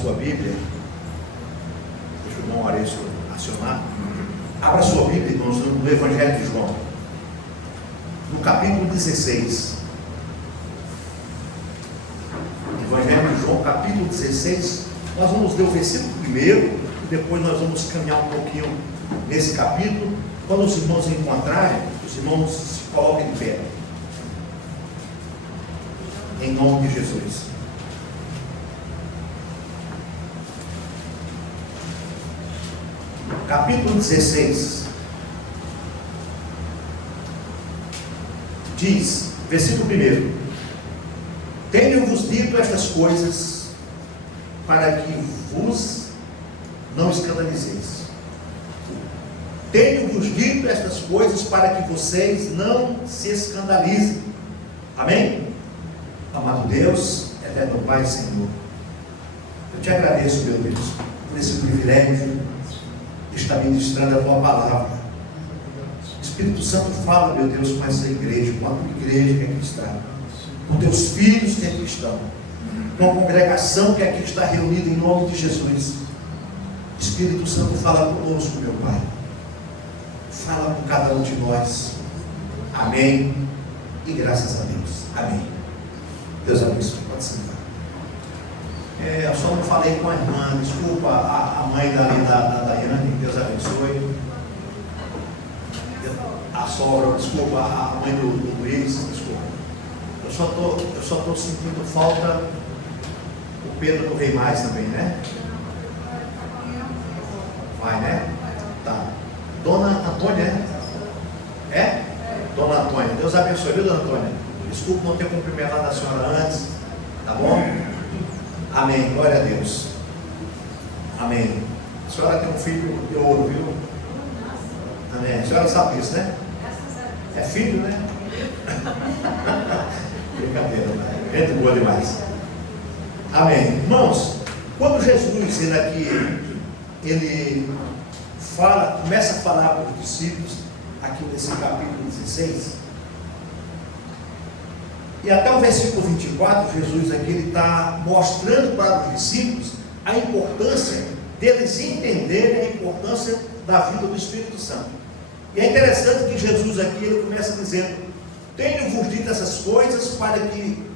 Sua Bíblia, deixa o irmão Arécio acionar. Abra sua Bíblia, irmãos, no Evangelho de João, no capítulo 16. Evangelho de João, capítulo 16. Nós vamos ler o versículo primeiro e depois nós vamos caminhar um pouquinho nesse capítulo. Quando os irmãos encontrarem, os irmãos se coloquem de pé, em nome de Jesus. Capítulo 16 diz, versículo 1: Tenho-vos dito estas coisas para que vos não escandalizeis. Tenho-vos dito estas coisas para que vocês não se escandalizem. Amém? Amado Deus, eterno Pai, Senhor, eu te agradeço, meu Deus, por esse privilégio de estar ministrando a tua palavra. Espírito Santo, fala, meu Deus, com essa igreja, com a tua igreja que aqui está, com teus filhos que aqui estão, com a congregação que aqui está reunida, em nome de Jesus. Espírito Santo, fala conosco, meu Pai. Fala com cada um de nós. Amém. E graças a Deus. Amém. Deus abençoe. Pode sentar. Eu só não falei com a irmã, desculpa, a mãe da Daiane, Deus abençoe. A sogra, desculpa, a mãe do Luiz, desculpa. Eu só estou sentindo falta o Pedro do Rei Mais também, né? Vai, né? Tá. Dona Antônia, é? Dona Antônia, Deus abençoe, viu, Dona Antônia? Desculpa não ter cumprimentado a senhora antes, tá bom? Amém, glória a Deus. Amém. A senhora tem um filho de ouro, viu? Amém. A senhora sabe disso, né? É filho, né? Brincadeira, né? Gente boa demais. Amém. Irmãos, quando Jesus, ele fala, começa a falar para os discípulos, aqui nesse capítulo 16, e até o versículo 24, Jesus aqui ele está mostrando para os discípulos a importância deles entenderem a importância da vida do Espírito Santo. E é interessante que Jesus aqui ele começa dizendo: tenho-vos dito essas coisas para que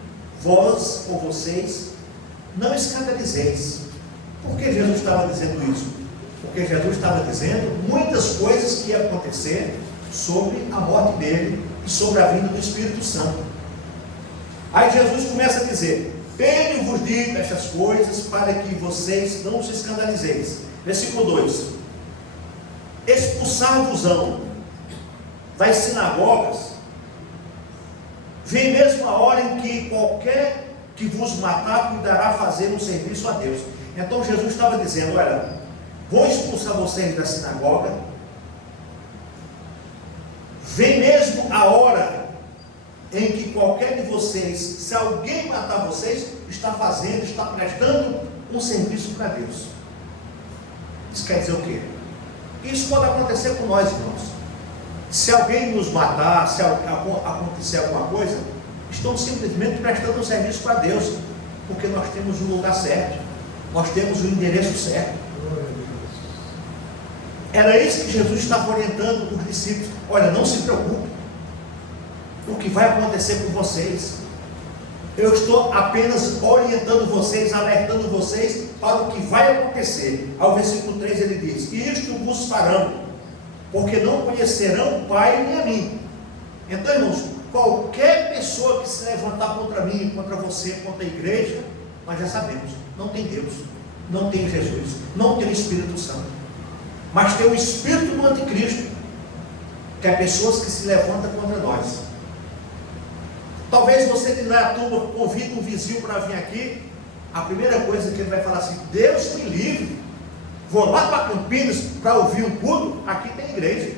vós ou vocês não escandalizeis. Por que Jesus estava dizendo isso? Porque Jesus estava dizendo muitas coisas que iam acontecer sobre a morte dele e sobre a vinda do Espírito Santo. Aí Jesus começa a dizer: tenho-vos dito estas coisas para que vocês não se escandalizeis. Versículo 2: expulsar-vos-ão das sinagogas, vem mesmo a hora em que qualquer que vos matar cuidará fazer um serviço a Deus. Então Jesus estava dizendo: olha, vou expulsar vocês da sinagoga, vem mesmo a hora em que qualquer de vocês, se alguém matar vocês, está prestando um serviço para Deus. Isso quer dizer o quê? Isso pode acontecer com nós, irmãos. Se alguém nos matar, se acontecer alguma coisa, estão simplesmente prestando um serviço para Deus, porque nós temos o lugar certo, nós temos o endereço certo. Era isso que Jesus estava orientando os discípulos: olha, não se preocupe, o que vai acontecer com vocês, eu estou apenas orientando vocês, alertando vocês para o que vai acontecer. Ao versículo 3 ele diz: isto vos farão, porque não conhecerão o Pai nem a mim. Então, irmãos, qualquer pessoa que se levantar contra mim, contra você, contra a igreja, nós já sabemos, não tem Deus, não tem Jesus, não tem o Espírito Santo, mas tem o espírito do anticristo, que é pessoas que se levantam contra nós. Talvez você que na turma convida um vizinho para vir aqui, a primeira coisa que ele vai falar assim: Deus me livre, vou lá para Campinas para ouvir um culto, aqui tem igreja.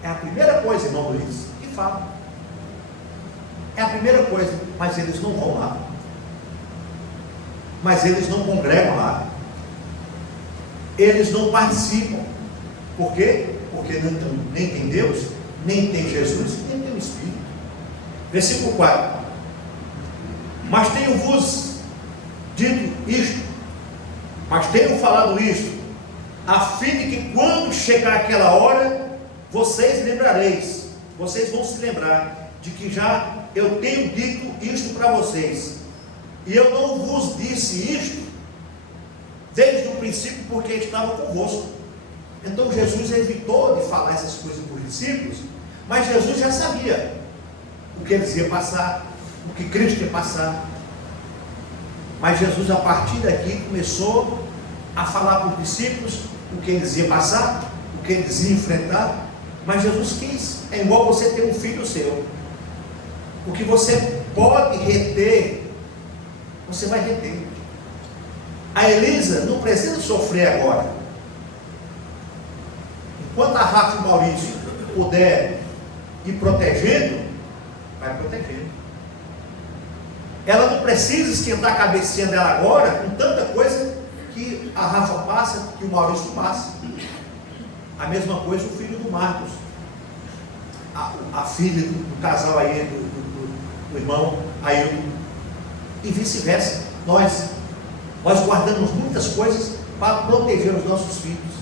É a primeira coisa, irmão Luiz, que fala. É a primeira coisa, mas eles não vão lá, mas eles não congregam lá, eles não participam. Por quê? Porque nem tem Deus, nem tem Jesus, nem tem o Espírito. Versículo 4: mas tenho-vos dito isto, mas tenho falado isto, a fim de que quando chegar aquela hora, vocês lembrareis, vocês vão se lembrar de que já eu tenho dito isto para vocês, e eu não vos disse isto desde o princípio, porque estava convosco. Então Jesus evitou de falar essas coisas para os discípulos, mas Jesus já sabia o que eles iam passar, o que Cristo ia passar. Mas Jesus, a partir daqui, começou a falar para os discípulos o que eles iam passar, o que eles iam enfrentar. Mas Jesus quis, é igual você ter um filho seu. O que você pode reter, você vai reter. A Elisa não precisa sofrer agora. Enquanto a Rafa e o Maurício puder ir protegendo, vai protegendo. Ela não precisa esquentar a cabecinha dela agora com tanta coisa que a Rafa passa, que o Maurício passa. A mesma coisa o filho do Marcos, a filha do casal aí, do irmão Ailton, e vice-versa. Nós guardamos muitas coisas para proteger os nossos filhos.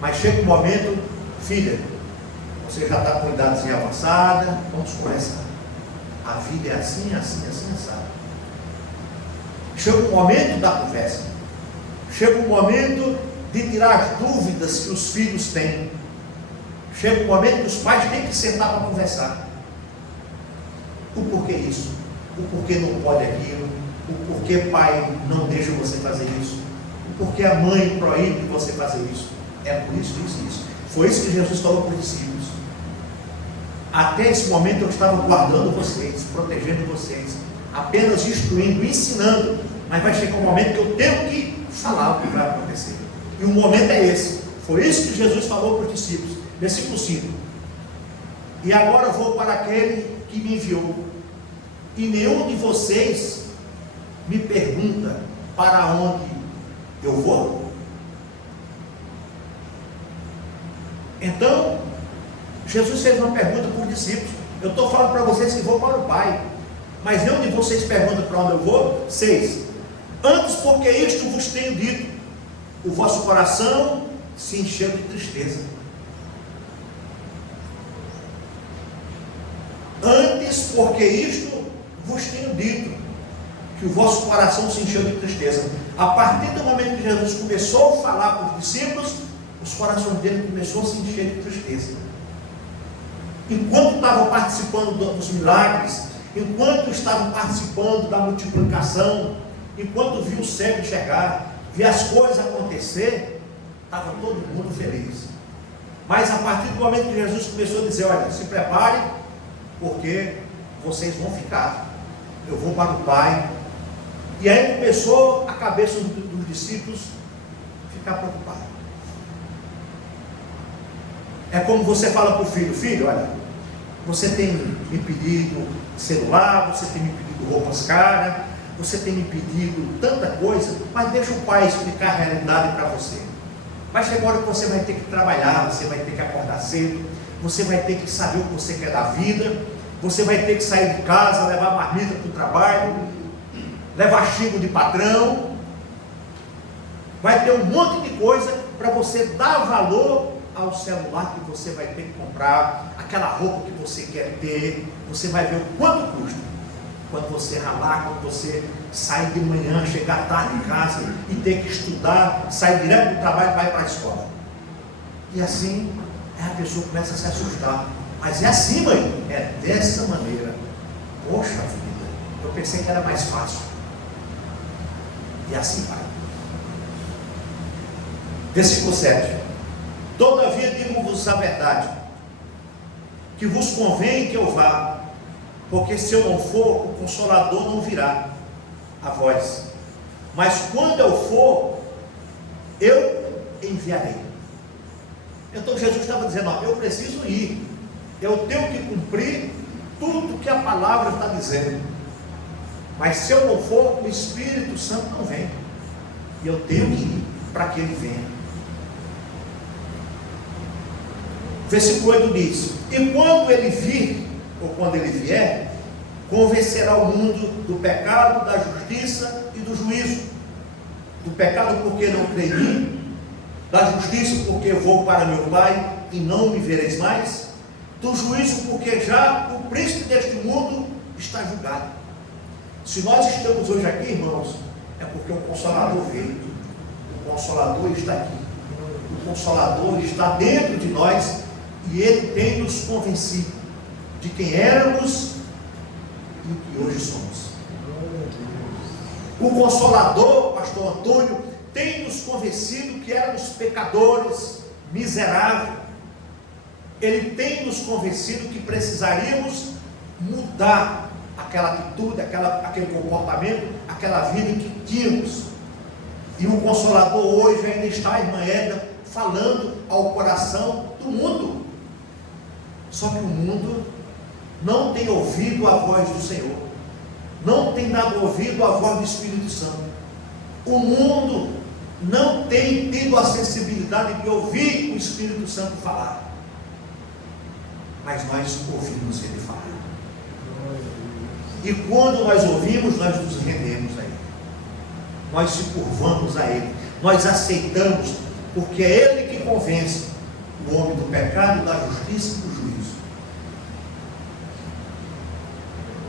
Mas chega um momento, filha, você já está com idade avançada, vamos começar. A vida é assim, assim, assim, assado. Chega um momento da conversa. Chega um momento de tirar as dúvidas que os filhos têm. Chega um momento que os pais têm que sentar para conversar. O porquê isso? O porquê não pode aquilo? O porquê pai não deixa você fazer isso? O porquê a mãe proíbe você fazer isso? É por isso, isso, isso. Foi isso que Jesus falou para os discípulos. Até esse momento eu estava guardando vocês, protegendo vocês, apenas instruindo, ensinando, mas vai chegar um momento que eu tenho que falar o que vai acontecer. E o momento é esse. Foi isso que Jesus falou para os discípulos. Versículo 5. E agora eu vou para aquele que me enviou, e nenhum de vocês me pergunta para onde eu vou. Então, Jesus fez uma pergunta para os discípulos. Eu estou falando para vocês que vou para o Pai, mas nenhum de vocês pergunta para onde eu vou. 6. Antes, porque isto vos tenho dito, o vosso coração se encheu de tristeza. Antes, porque isto vos tenho dito, que o vosso coração se encheu de tristeza. A partir do momento que Jesus começou a falar para os discípulos, os corações dele começaram a se encher de tristeza. Enquanto estavam participando dos milagres, enquanto estavam participando da multiplicação, enquanto viu o cego enxergar, viu as coisas acontecer, estava todo mundo feliz. Mas a partir do momento que Jesus começou a dizer, olha, se preparem, porque vocês vão ficar, eu vou para o Pai. E aí começou a cabeça dos discípulos ficar preocupada. É como você fala para o filho, filho, olha, você tem me pedido celular, você tem me pedido roupas caras, você tem me pedido tanta coisa, mas deixa o pai explicar a realidade para você. Vai chegar a hora que você vai ter que trabalhar, você vai ter que acordar cedo, você vai ter que saber o que você quer da vida, você vai ter que sair de casa, levar marmita para o trabalho, levar xingo de patrão, vai ter um monte de coisa para você dar valor ao celular que você vai ter que comprar, aquela roupa que você quer ter. Você vai ver o quanto custa quando você ralar, quando você sair de manhã, chegar tarde em casa e ter que estudar, sair direto do trabalho e vai para a escola. E assim a pessoa começa a se assustar. Mas é assim, mãe, é dessa maneira. Poxa vida, eu pensei que era mais fácil. E assim vai. Versículo 7. Todavia digo-vos a verdade, que vos convém que eu vá, porque se eu não for, o Consolador não virá a vós. Mas quando eu for, eu enviarei. Então Jesus estava dizendo, ó, eu preciso ir, eu tenho que cumprir tudo que a palavra está dizendo. Mas se eu não for, o Espírito Santo não vem. E eu tenho que ir para que ele venha. Versículo 8 diz, e quando ele vir, ou quando ele vier, convencerá o mundo do pecado, da justiça e do juízo. Do pecado porque não creio em mim, da justiça porque vou para meu Pai e não me vereis mais, do juízo porque já o príncipe deste mundo está julgado. Se nós estamos hoje aqui, irmãos, é porque o Consolador veio. O Consolador está aqui. O Consolador está dentro de nós e Ele tem nos convencido de quem éramos e o que hoje somos. O Consolador, pastor Antônio, tem nos convencido que éramos pecadores, miseráveis. Ele tem nos convencido que precisaríamos mudar aquela atitude, aquele comportamento, aquela vida que tínhamos. E o Consolador hoje ainda está, irmã Edna, falando ao coração do mundo. Só que o mundo não tem ouvido a voz do Senhor, não tem dado ouvido à voz do Espírito Santo. O mundo não tem tido a sensibilidade de ouvir o Espírito Santo falar, mas nós ouvimos Ele falar. E quando nós ouvimos, nós nos rendemos a Ele, nós se curvamos a Ele, nós aceitamos, porque é Ele que convence o homem do pecado, da justiça e do juízo.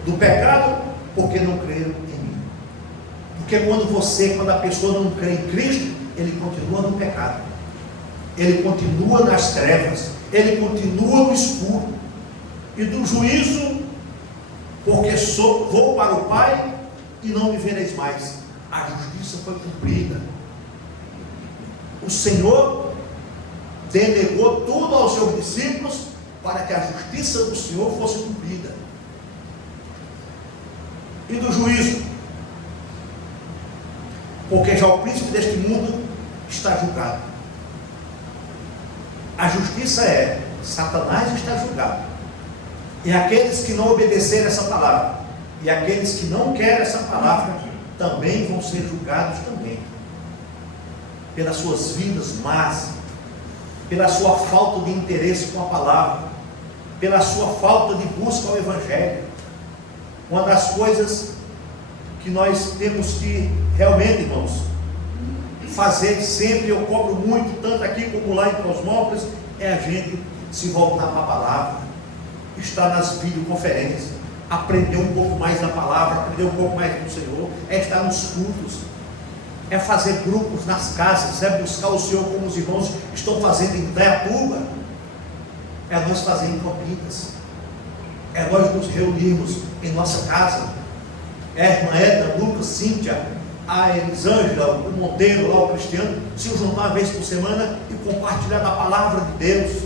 Do pecado, porque não creram em mim. Porque quando a pessoa não crê em Cristo, ele continua no pecado, ele continua nas trevas, ele continua no escuro. E do juízo, porque vou para o Pai e não me vereis mais. A justiça foi cumprida. O Senhor delegou tudo aos seus discípulos para que a justiça do Senhor fosse cumprida. E do juízo, porque já o príncipe deste mundo está julgado. A justiça é: Satanás está julgado, e aqueles que não obedecerem essa palavra, e aqueles que não querem essa palavra, também vão ser julgados também, pelas suas vidas más, pela sua falta de interesse com a palavra, pela sua falta de busca ao Evangelho. Uma das coisas que nós temos que realmente, irmãos, fazer sempre, eu cobro muito, tanto aqui como lá em Cosmópolis, é a gente se voltar para a palavra, estar nas videoconferências, aprender um pouco mais da palavra, aprender um pouco mais do Senhor, é estar nos cultos, é fazer grupos nas casas, é buscar o Senhor como os irmãos estão fazendo em Indaiatuba, é nós fazer em Campinas, é nós nos reunirmos em nossa casa, é a irmã Edna, Lucas, Cíntia, a Elisângela, o Monteiro, lá o Cristiano, se juntar uma vez por semana e compartilhar da palavra de Deus.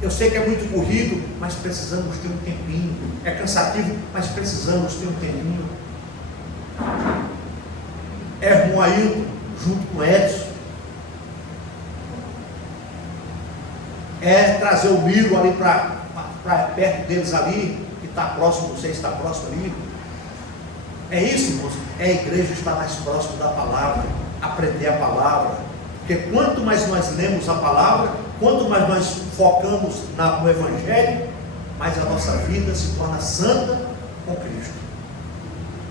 Eu sei que é muito corrido, mas precisamos ter um tempinho. É cansativo, mas precisamos ter um tempinho. É irmão Ailton, junto com Edson. É trazer o Miro ali para perto deles ali, que está próximo, não sei se está próximo ali. É isso, irmãos, é a igreja estar mais próximo da palavra, aprender a palavra, porque quanto mais nós lemos a palavra, quanto mais nós focamos no Evangelho, mais a nossa vida se torna santa com Cristo,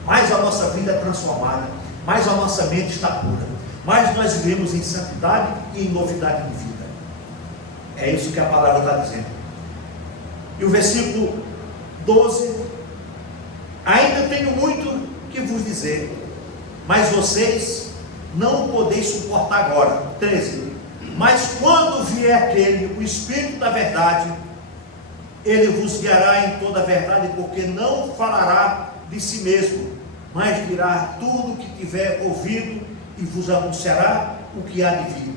mais a nossa vida é transformada, mais a nossa mente está pura, mais nós vivemos em santidade e em novidade de vida. É isso que a palavra está dizendo. E o versículo 12: ainda tenho muito que vos dizer, mas vocês não o podeis suportar agora. 13: mas quando vier aquele, o Espírito da verdade, ele vos guiará em toda a verdade, porque não falará de si mesmo, mas dirá tudo o que tiver ouvido e vos anunciará o que há de vir.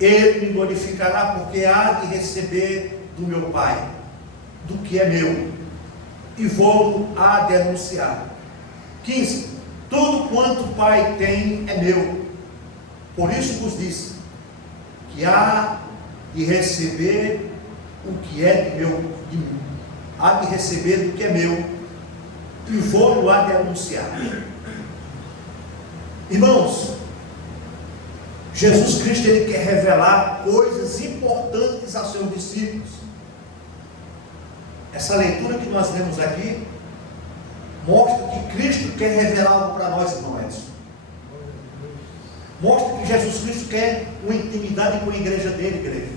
Ele me glorificará, porque há de receber do meu Pai, do que é meu, e vou há de anunciar. 15: tudo quanto o Pai tem é meu, por isso vos disse que há de receber o que é de mim, há de receber do que é meu, e vou há de anunciar. Irmãos, Jesus Cristo, ele quer revelar coisas importantes aos seus discípulos. Essa leitura que nós lemos aqui Mostra que Cristo quer revelar algo para nós, irmão Edson. Mostra que Jesus Cristo quer uma intimidade com a igreja dele, igreja.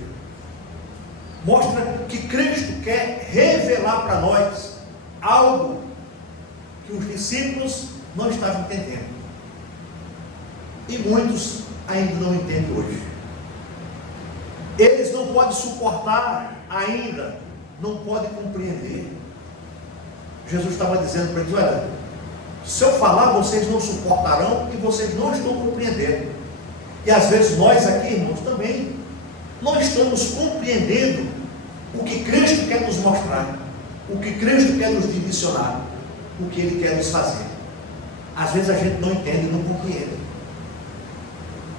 Mostra que Cristo quer revelar para nós algo que os discípulos não estavam entendendo. E muitos ainda não entendem hoje. Eles não podem suportar ainda, não podem compreender. Jesus estava dizendo para eles: olha, se eu falar, vocês não suportarão e vocês não estão compreendendo. E às vezes nós aqui, irmãos, também não estamos compreendendo o que Cristo quer nos mostrar, o que Cristo quer nos direcionar, o que Ele quer nos fazer. Às vezes a gente não entende e não compreende.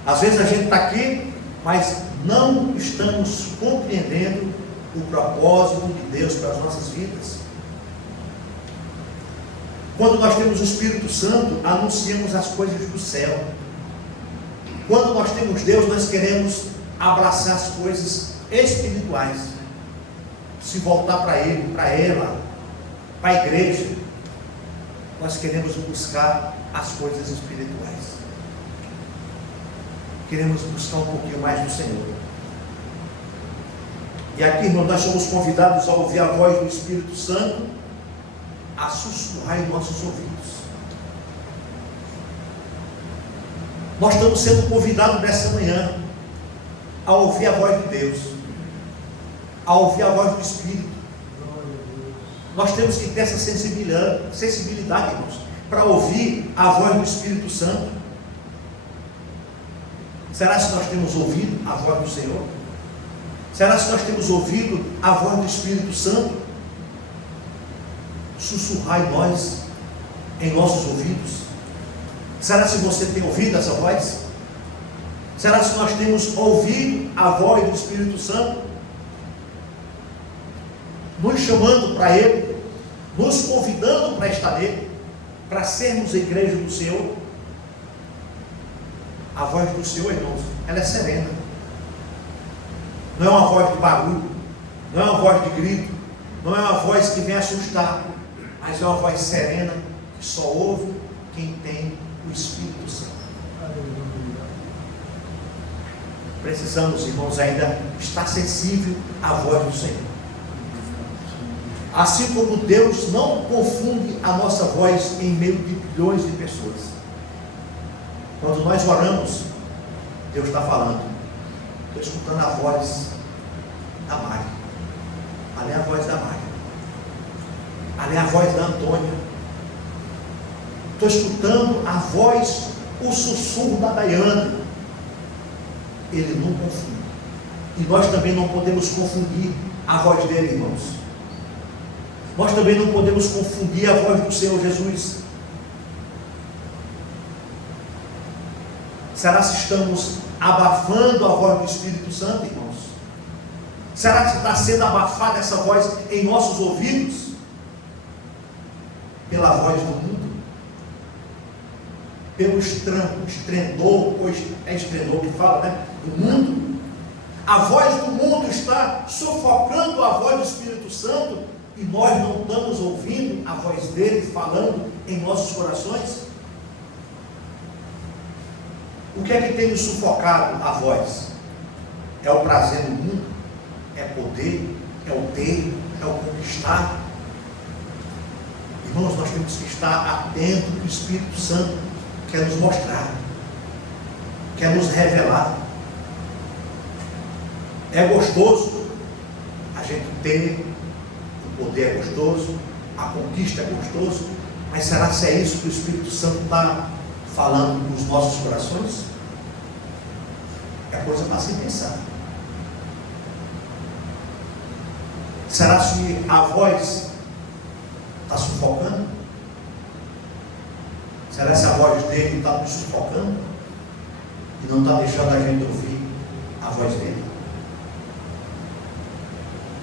Às vezes a gente está aqui, mas não estamos compreendendo o propósito de Deus para as nossas vidas. Quando nós temos o Espírito Santo, anunciamos as coisas do céu. Quando nós temos Deus, nós queremos abraçar as coisas espirituais, se voltar para Ele, para ela, para a igreja. Nós queremos buscar as coisas espirituais. Queremos buscar um pouquinho mais do Senhor. E aqui, irmão, nós somos convidados a ouvir a voz do Espírito Santo, a sussurrar em nossos ouvidos. Nós estamos sendo convidados nessa manhã a ouvir a voz de Deus, a ouvir a voz do Espírito. Nós temos que ter essa sensibilidade, irmãos, para ouvir a voz do Espírito Santo. Será que nós temos ouvido a voz do Senhor? Será que nós temos ouvido a voz do Espírito Santo sussurrar em nós, em nossos ouvidos? Será que você tem ouvido essa voz? Será que nós temos ouvido a voz do Espírito Santo nos chamando para Ele, nos convidando para estar nele, para sermos a igreja do Senhor? A voz do Senhor, irmãos, ela é serena. Não é uma voz de barulho, não é uma voz de grito, não é uma voz que vem assustar, mas é uma voz serena que só ouve quem tem o Espírito Santo. Precisamos, irmãos, ainda estar sensível à voz do Senhor. Assim como Deus não confunde a nossa voz em meio de bilhões de pessoas. Quando nós oramos, Deus está falando. Estou escutando a voz da Mari. Ali é a voz da Mari. Ali é a voz da Antônia. Estou escutando a voz, o sussurro da Daiane. Ele não confunde. E nós também não podemos confundir a voz dele, irmãos. Nós também não podemos confundir a voz do Senhor Jesus. Será que estamos abafando a voz do Espírito Santo, irmãos? Será que está sendo abafada essa voz em nossos ouvidos? Pela voz do mundo? Pelo estrendor, pois é estrendor que fala, né? Do mundo? A voz do mundo está sufocando a voz do Espírito Santo e nós não estamos ouvindo a voz dele falando em nossos corações? O que é que tem nos sufocado a voz? É o prazer do mundo? É poder? É o ter? É o conquistar? Irmãos, nós temos que estar atentos ao que o Espírito Santo quer nos mostrar, quer nos revelar. É gostoso a gente ter, o poder é gostoso, a conquista é gostoso, mas será que é isso que o Espírito Santo está falando nos nossos corações? É coisa para se pensar. Será que a voz está sufocando? Será que a voz dele está nos sufocando e não está deixando a gente ouvir a voz dele?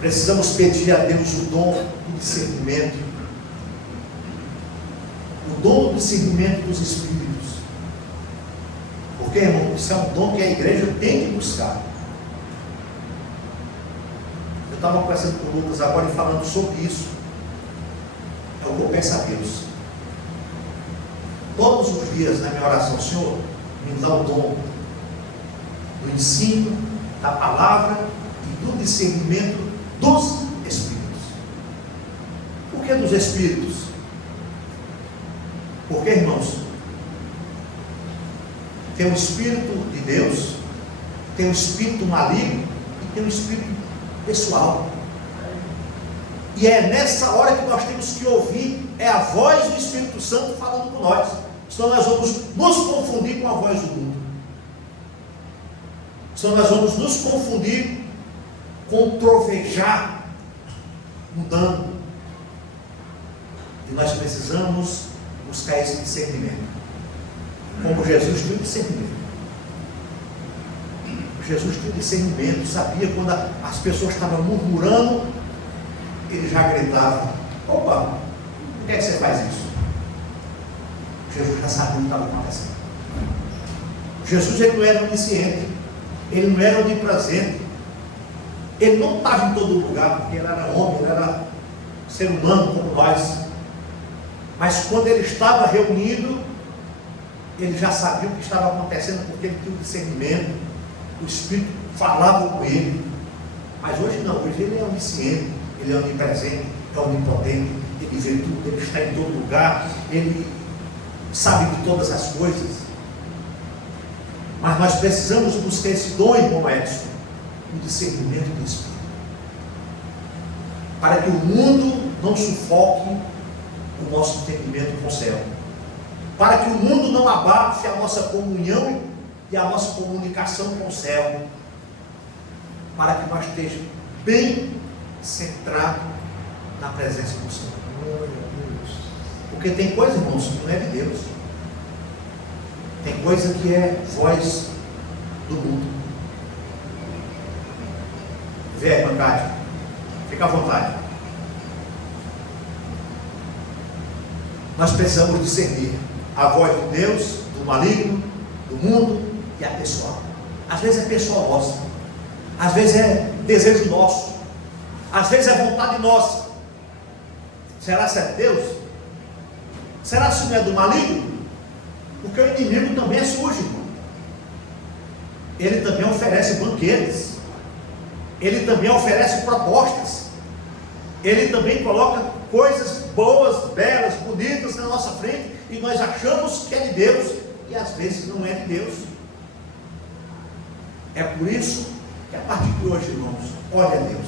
Precisamos pedir a Deus o dom do discernimento, o dom do discernimento dos Espíritos. Porque, irmão, isso é um dom que a igreja tem que buscar. Eu estava conversando com o Lucas agora e falando sobre isso. É o que eu peço a Deus. dias na minha oração: Senhor, me dá o dom do ensino, da palavra e do discernimento dos Espíritos. Por que dos Espíritos? Porque, irmãos, tem o Espírito de Deus, tem o Espírito maligno e tem o Espírito pessoal. E é nessa hora que nós temos que ouvir, é a voz do Espírito Santo falando com nós. Senão nós vamos nos confundir com a voz do mundo. Senão nós vamos nos confundir com trovejar, mudando. E nós precisamos buscar esse discernimento. Como Jesus tinha discernimento. Jesus tinha discernimento, sabia quando as pessoas estavam murmurando, ele já gritava: opa, por que é que você faz isso? Jesus já sabia o que estava acontecendo. Jesus, ele não era onisciente, ele não era onipresente, ele não estava em todo lugar, porque ele era homem, ele era ser humano como nós. Mas quando ele estava reunido, ele já sabia o que estava acontecendo, porque ele tinha o discernimento, o Espírito falava com ele. Mas hoje não, hoje ele é onisciente, ele é onipresente, é onipotente, ele vê tudo, ele está em todo lugar, ele sabe de todas as coisas. Mas nós precisamos buscar esse dom, irmão Edson, o discernimento do Espírito, para que o mundo não sufoque o nosso entendimento com o céu, para que o mundo não abafe a nossa comunhão e a nossa comunicação com o céu, para que nós estejamos bem centrados na presença do Senhor. Porque tem coisa, irmãos, que não é de Deus. Tem coisa que é voz do mundo. Vê a bancada, fica à vontade. Nós precisamos discernir a voz de Deus, do maligno, do mundo e a pessoal. Às vezes é pessoal nossa, às vezes é desejo nosso, às vezes é vontade nossa. Será que é de Deus? Será que isso não é do maligno? Porque o inimigo também é sujo, irmão. Ele também oferece banquetes, ele também oferece propostas, ele também coloca coisas boas, belas, bonitas na nossa frente, e nós achamos que é de Deus, e às vezes não é de Deus. É por isso que a partir de hoje, irmãos, ore a Deus,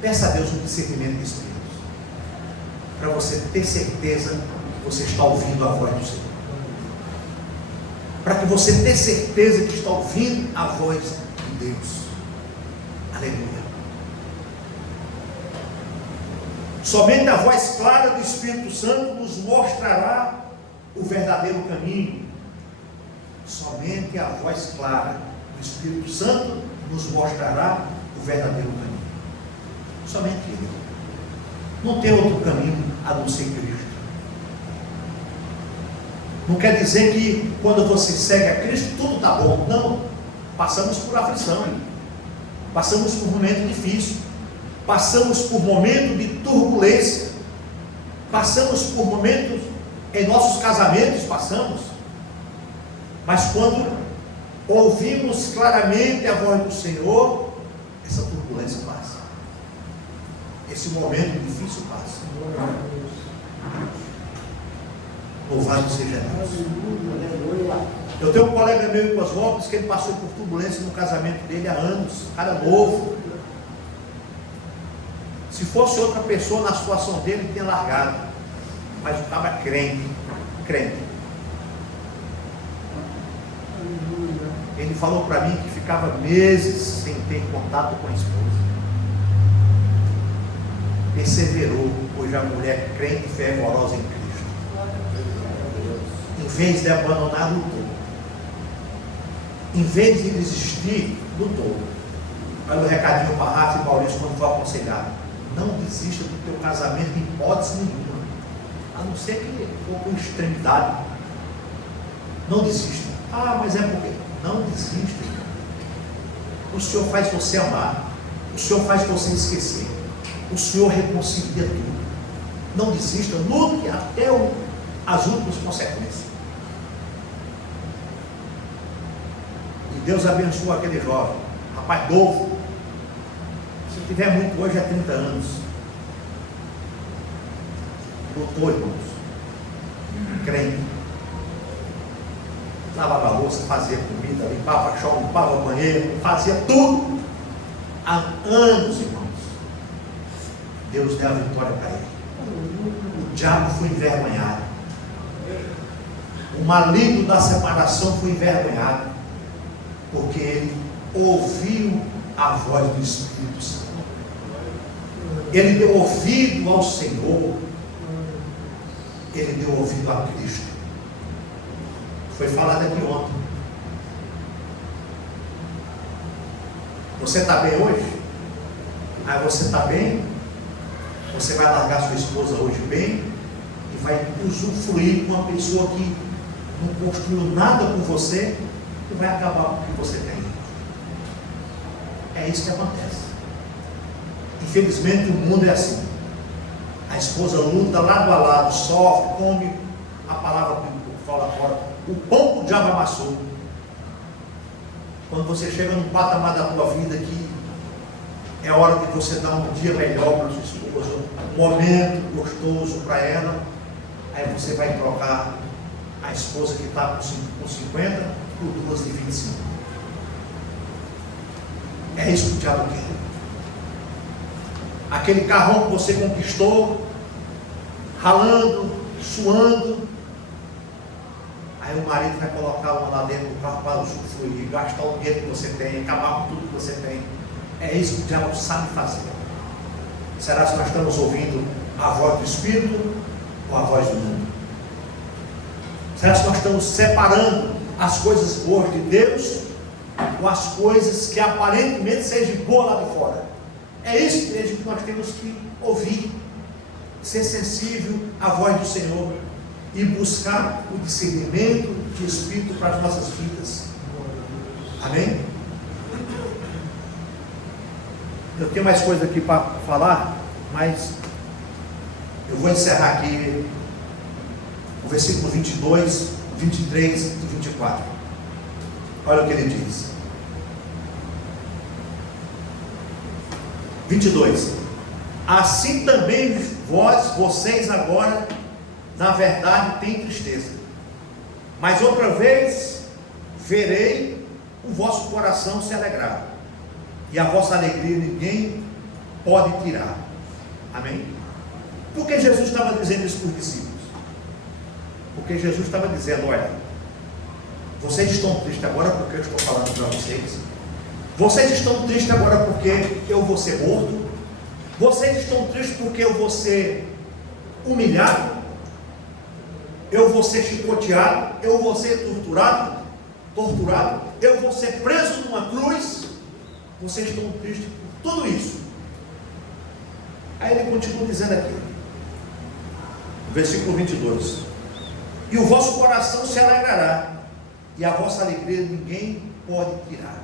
peça a Deus um discernimento de espíritos, para você ter certeza que você está ouvindo a voz do Senhor, para que você tenha certeza que está ouvindo a voz de Deus. Aleluia. Somente a voz clara do Espírito Santo nos mostrará o verdadeiro caminho. Somente a voz clara do Espírito Santo nos mostrará o verdadeiro caminho. Somente Ele. Não tem outro caminho a não ser Cristo. Não quer dizer que quando você segue a Cristo tudo está bom. Não. Passamos por aflição. Passamos por um momento difícil. Passamos por momentos de turbulência, passamos por momentos em nossos casamentos, passamos, mas quando ouvimos claramente a voz do Senhor, essa turbulência passa, esse momento difícil passa. Louvado seja Deus. Eu tenho um colega meu em Cosmópolis que ele passou por turbulência no casamento dele há anos, cara novo. Se fosse outra pessoa na situação dele, ele tinha largado. Mas o cara crente. Ele falou para mim que ficava meses sem ter contato com a esposa. Perseverou, hoje a mulher crente e fervorosa em Cristo. Em vez de abandonar, lutou. Em vez de desistir, lutou. Olha o recadinho para Rafa e Maurício quando for aconselhado. Não desista do teu casamento em hipótese nenhuma, a não ser que for com extremidade. Não desista. Ah, mas é porque? Não desista. O Senhor faz você amar, o Senhor faz você esquecer, o Senhor reconcilia tudo. Não desista, lute até as últimas consequências. Deus abençoa aquele jovem, rapaz novo. Se tiver muito hoje, é 30 anos. Doutor, irmãos, crente. Lavava a louça, fazia comida, limpava o chão, limpava o banheiro, fazia tudo. Há anos, irmãos. Deus deu a vitória para ele. O diabo foi envergonhado. O maligno da separação foi envergonhado, porque ele ouviu a voz do Espírito Santo. Ele deu ouvido ao Senhor. Ele deu ouvido a Cristo. Foi falado aqui ontem. Você está bem hoje? Aí você está bem? Você vai largar sua esposa hoje bem e vai usufruir com uma pessoa que não construiu nada com você e vai acabar com o que você tem. É isso que acontece. Infelizmente o mundo é assim. A esposa luta lado a lado, sofre, come a palavra que fala fora. O pão que o diabo amassou. Quando você chega num patamar da tua vida que é hora de você dar um dia melhor para sua esposa, um momento gostoso para ela, aí você vai trocar a esposa que está com 50 por duas de 25. É isso que o diabo quer. Aquele carrão que você conquistou, ralando, suando, aí o marido vai colocar uma lá dentro do carro para usufruir, gastar o dinheiro que você tem, acabar com tudo que você tem. É isso que o diabo sabe fazer. Será que nós estamos ouvindo a voz do Espírito ou a voz do mundo? Será que nós estamos separando as coisas boas de Deus ou as coisas que aparentemente sejam boas lá de fora? É isso, igreja, que nós temos que ouvir, ser sensível à voz do Senhor e buscar o discernimento de Espírito para as nossas vidas. Amém? Eu tenho mais coisa aqui para falar, mas eu vou encerrar aqui o versículo 22, 23 e 24. Olha o que ele diz. 22. Assim também vocês agora, na verdade, têm tristeza. Mas outra vez verei o vosso coração se alegrar. E a vossa alegria ninguém pode tirar. Amém? Por que Jesus estava dizendo isso para os discípulos? Porque Jesus estava dizendo: olha, vocês estão tristes agora porque eu estou falando para vocês. Vocês estão tristes agora porque eu vou ser morto. Vocês estão tristes porque eu vou ser humilhado. Eu vou ser chicoteado. Eu vou ser torturado. Eu vou ser preso numa cruz. Vocês estão tristes por tudo isso. Aí ele continua dizendo aqui, versículo 22. E o vosso coração se alegrará, e a vossa alegria ninguém pode tirar.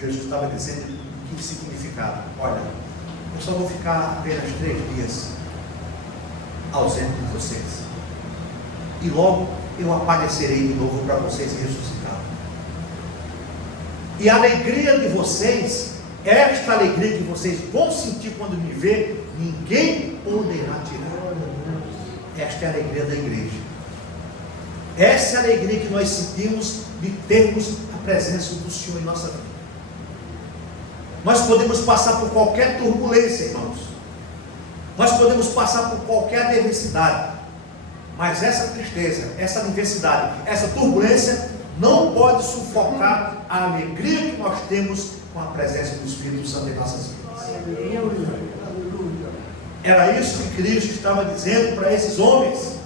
Jesus estava dizendo que significado. Olha, eu só vou ficar apenas 3 dias ausente de vocês, e logo eu aparecerei de novo para vocês ressuscitar. E a alegria de vocês, esta alegria que vocês vão sentir quando me ver, ninguém poderá tirar. Esta é a alegria da igreja. Essa é a alegria que nós sentimos de termos a presença do Senhor em nossa vida. Nós podemos passar por qualquer turbulência, irmãos. Nós podemos passar por qualquer adversidade. Mas essa tristeza, essa adversidade, essa turbulência não pode sufocar a alegria que nós temos com a presença do Espírito Santo em nossas vidas. Era isso que Cristo estava dizendo para esses homens.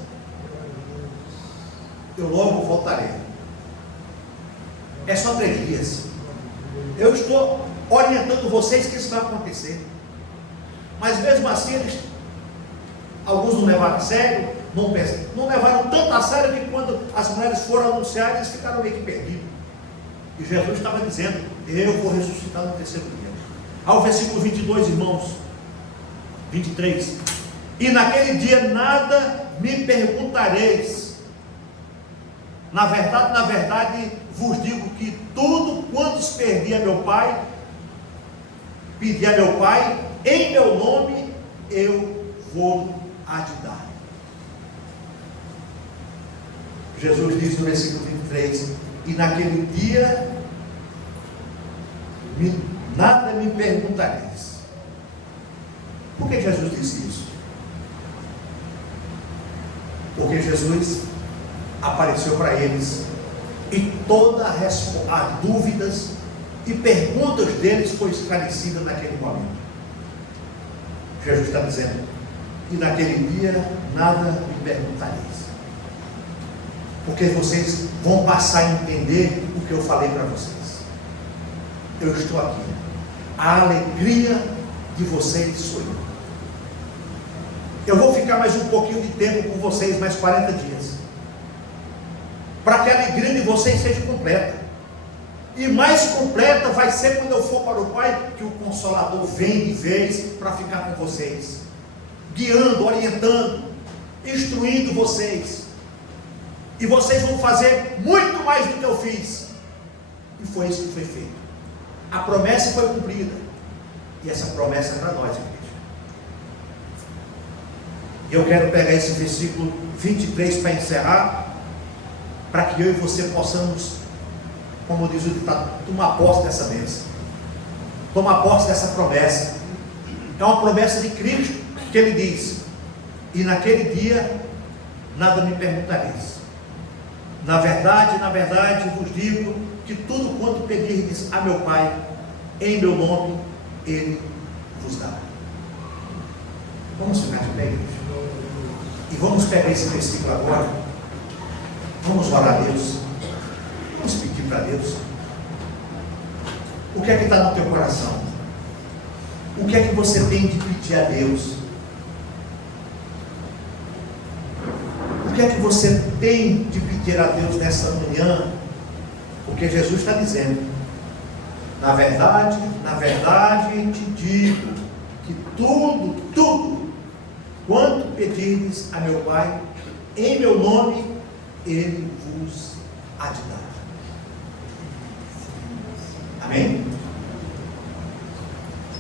Eu logo voltarei. É só 3 dias. Eu estou orientando vocês que isso vai acontecer. Mas mesmo assim, alguns não levaram a sério. Não levaram tanto a sério que quando as mulheres foram anunciar, eles ficaram meio que perdidos. E Jesus estava dizendo: eu vou ressuscitar no 3º dia. Ao versículo 22, irmãos, 23. E naquele dia nada me perguntareis. Na verdade, vos digo que tudo quanto pedi a meu Pai, em meu nome, eu vou há de dar. Jesus diz no versículo 23, e naquele dia, nada me perguntareis. Por que Jesus disse isso? Porque Jesus apareceu para eles e todas as dúvidas e perguntas deles foi esclarecida naquele momento. Jesus está dizendo, e naquele dia nada me perguntareis, porque vocês vão passar a entender o que eu falei para vocês. Eu estou aqui, a alegria de vocês sou eu. Eu vou ficar mais um pouquinho de tempo com vocês, mais 40 dias, para que a alegria de vocês seja completa. E mais completa vai ser quando eu for para o Pai, que o Consolador vem de vez para ficar com vocês, guiando, orientando, instruindo vocês. E vocês vão fazer muito mais do que eu fiz. E foi isso que foi feito. A promessa foi cumprida. E essa promessa é para nós, igreja. E eu quero pegar esse versículo 23 para encerrar, para que eu e você possamos, como diz o ditado, tomar posse dessa bênção, tomar posse dessa promessa. É uma promessa de Cristo, que Ele diz, e naquele dia nada me perguntareis. Na verdade vos digo que tudo quanto pedirdes a meu Pai, em meu nome, Ele vos dá. Vamos ficar de pé, igreja, e vamos pegar esse versículo agora. Vamos orar a Deus. Vamos pedir para Deus. O que é que está no teu coração? O que é que você tem de pedir a Deus? O que é que você tem de pedir a Deus nessa manhã? Porque Jesus está dizendo, na verdade te digo, que tudo quanto pedirdes a meu Pai, em meu nome, Ele vos há de dar. Amém?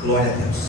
Glória a Deus.